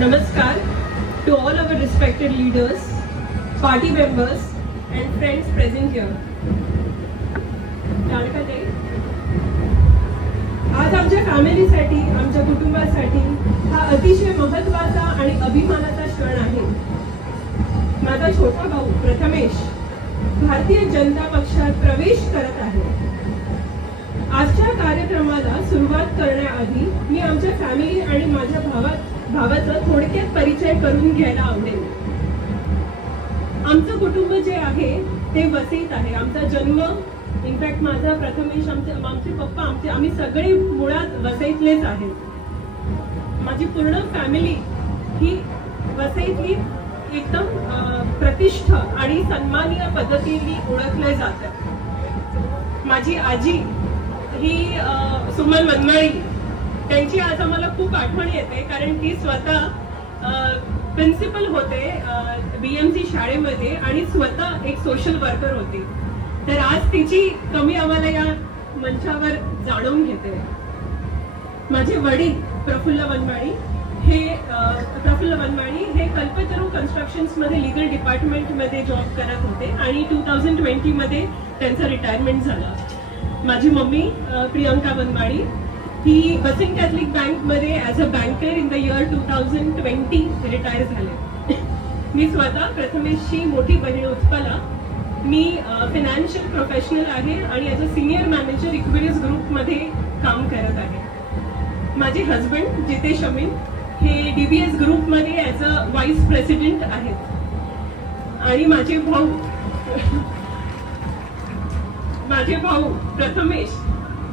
Namaskar to all our respected leaders, party members and friends present here. आज आमच्या फॅमिलीसाठी, आमच्या कुटुंबासाठी हा अतिशय महत्त्वाचा आणि अभिमानाचा क्षण आहे. माझा छोटा भाऊ प्रथमेश भारतीय जनता पक्षात प्रवेश करत आहे. आजच्या कार्यक्रमाला सुरुवात करण्याआधी मी आमच्या फॅमिली आणि माझ्या भावाचा थोडक्यात परिचय करून घ्यायला आवडेल. आमचं कुटुंब जे आहे ते वसईत आहे. आमचा जन्म इनफॅक्ट माझा प्रथमेश, आमचे पप्पा, आम्ही सगळे मुळात वसईतलेच आहेत. माझी पूर्ण फॅमिली ही वसईतली एकदम प्रतिष्ठ आणि सन्मानीय पद्धतीने ओळखले जातात. माझी आजी ही सुमन वनमाळी, त्यांची आज आम्हाला खूप आठवण येते कारण ती स्वतः प्रिन्सिपल होते BMC शाळेमध्ये आणि स्वतः एक सोशल वर्कर होती. तर आज तिची कमी आम्हाला या मंचावर जाणून घेते. माझे वडील प्रफुल्ल वनमाळी हे कल्पतरू कन्स्ट्रक्शन्स मध्ये लीगल डिपार्टमेंट मध्ये जॉब करत होते आणि 2020 मध्ये त्यांचं रिटायरमेंट झालं. माझी मम्मी प्रियंका वनमाळी ही वसई कॅथलिक बँक मध्ये as a banker in the year 2020 retire झाले. मी स्वतः प्रथमेशची मोठी बहीण उत्पला, मी फायनान्शियल प्रोफेशनल आहे आणि as a senior manager equities group मध्ये काम करत आहे. माझे हजबंड जितेश अमीन हे DBS ग्रुप मध्ये ॲज अ व्हाईस प्रेसिडेंट आहेत. आणि माझे भाऊ प्रथमेश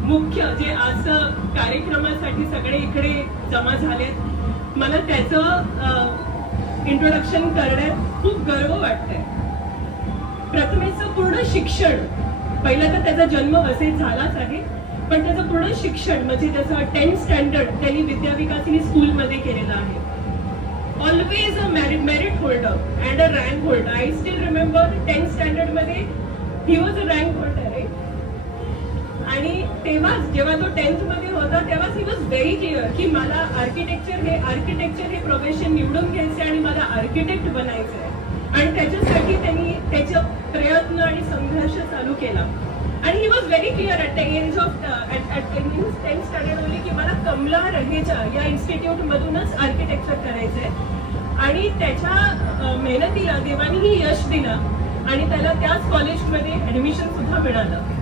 मुख्य, जे आज कार्यक्रमासाठी सगळे इकडे जमा झालेत. मला त्याचं इंट्रोडक्शन करण्यात खूप गर्व वाटतंय. प्रथमेशचं पूर्ण शिक्षण, पहिला तर त्याचा जन्म वसईत झालाच आहे, पण त्याचं पूर्ण शिक्षण म्हणजे त्याचं 10th स्टँडर्ड त्यांनी विद्याविकासिनी स्कूलमध्ये केलेलं आहे. Always a merit holder and a rank holder. I still remember 10th standard मध्ये he was a rank holder आहे. आणि तेव्हाच जेव्हा तो 10th मध्ये होता तेव्हाच ही वॉज व्हेरी क्लिअर की मला आर्किटेक्चर हे प्रोफेशन निवडून घ्यायचे आणि मला आर्किटेक्ट बनायचं आहे. आणि त्याच्यासाठी त्यांनी त्याचा प्रयत्न आणि संघर्ष चालू केला. आणि he was very clear at the age of 10th standard only की मला कमला रहेजा या इन्स्टिट्यूट मधूनच आर्किटेक्चर करायचंय. आणि त्याच्या मेहनतीला देवानीही यश दिलं आणि त्याला त्याच कॉलेजमध्ये ऍडमिशन सुद्धा मिळालं.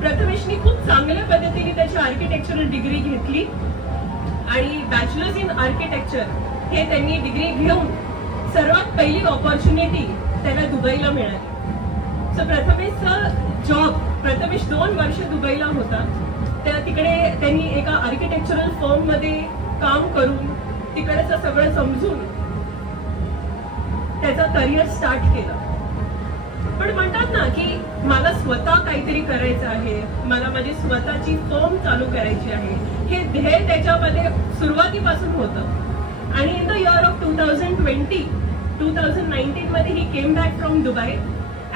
प्रथमेशनी खूप चांगल्या पद्धतीने त्याची आर्किटेक्चरल डिग्री घेतली आणि बॅचलर्स इन आर्किटेक्चर हे त्यांनी डिग्री घेऊन सर्वात पहिली ऑपॉर्च्युनिटी त्याला दुबईला मिळाली. सो प्रथमेश 2 वर्ष दुबईला होता. त्या तिकडे त्यांनी एका आर्किटेक्चरल फर्म मध्ये काम करून तिकडचं सगळं समजून त्याचा करिअर स्टार्ट केला. पण म्हणतात ना की मला स्वतः काहीतरी करायचं आहे, मला माझी स्वतःची फर्म चालू करायची आहे, हे ध्येय त्याच्यामध्ये सुरुवातीपासून होतं. आणि इन द इयर ऑफ 2019 मध्ये he came back from Dubai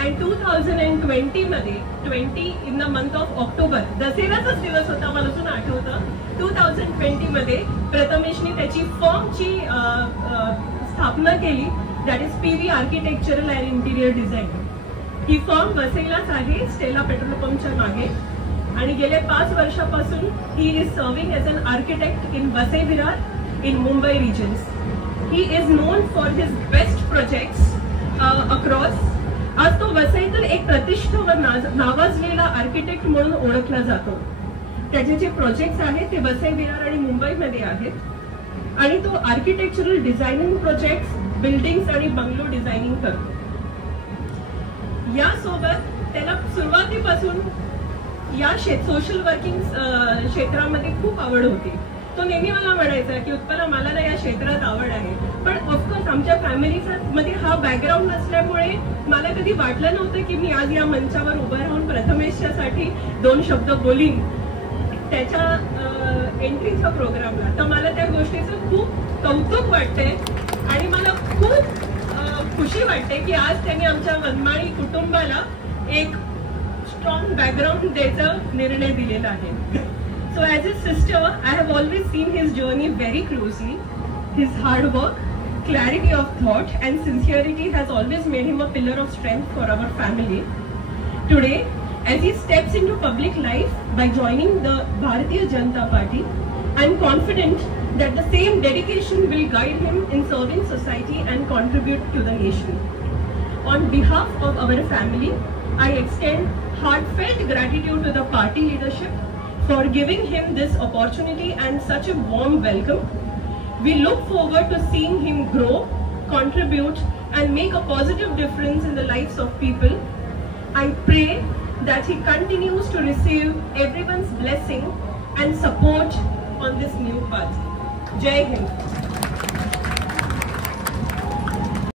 and 2020 मध्ये 20 in the month of October, दसऱ्याचाच दिवस होता मला अजून आठवतं. 2020 मध्ये प्रथमेशनी त्याची फर्मची स्थापना केली, that is PV architectural and interior design. ही फर्म वसईलाच आहे, स्टेला पेट्रोल पंपच्या मागे. आणि गेल्या 5 वर्षापासून he is serving as an architect in Vasai Virar in Mumbai regions. He is known for his best projects across. आज तो वसईतील एक प्रतिष्ठ व नावाजलेला आर्किटेक्ट म्हणून ओळखला जातो. त्याचे जे प्रोजेक्ट्स आहेत ते वसई विरार आणि मुंबईमध्ये आहेत. आणि तो आर्किटेक्चरल डिझायनिंग प्रोजेक्ट्स, बिल्डिंग्स आणि बंगलो डिझायनिंग करतो. यासोबत त्याला सुरुवातीपासून या सोशल वर्किंग क्षेत्रामध्ये खूप आवड होती. तो नेहमी मला म्हणायचा की उत्पला मला ना या क्षेत्रात आवड आहे. पण ऑफकोर्स आमच्या फॅमिलीचा मध्ये हा बॅकग्राऊंड नसल्यामुळे मला कधी वाटलं नव्हतं की मी आज या मंचावर उभं राहून प्रथमेशच्यासाठी 2 शब्द बोलीन त्याच्या एंट्रीच्या प्रोग्रामला. तर मला त्या गोष्टीचं खूप कौतुक वाटतंय आणि मला खूप खुशी वाटते की आज त्यांनी आमच्या वनमाळी कुटुंबाला एक स्ट्रॉंग बॅकग्राऊंड द्यायचा निर्णय दिलेला आहे. So as a sister I have always seen his journey very closely. His hard work, clarity of thought and sincerity has always made him a pillar of strength for our family. Today, as he steps into public life by joining the Bharatiya Janata Party, I am confident that the same dedication will guide him in serving society and contribute to the nation. On behalf of our family, I extend heartfelt gratitude to the party leadership for giving him this opportunity and such a warm welcome. We look forward to seeing him grow, contribute and make a positive difference in the lives of people. I pray that he continues to receive everyone's blessing and support on this new path. Jai Hind.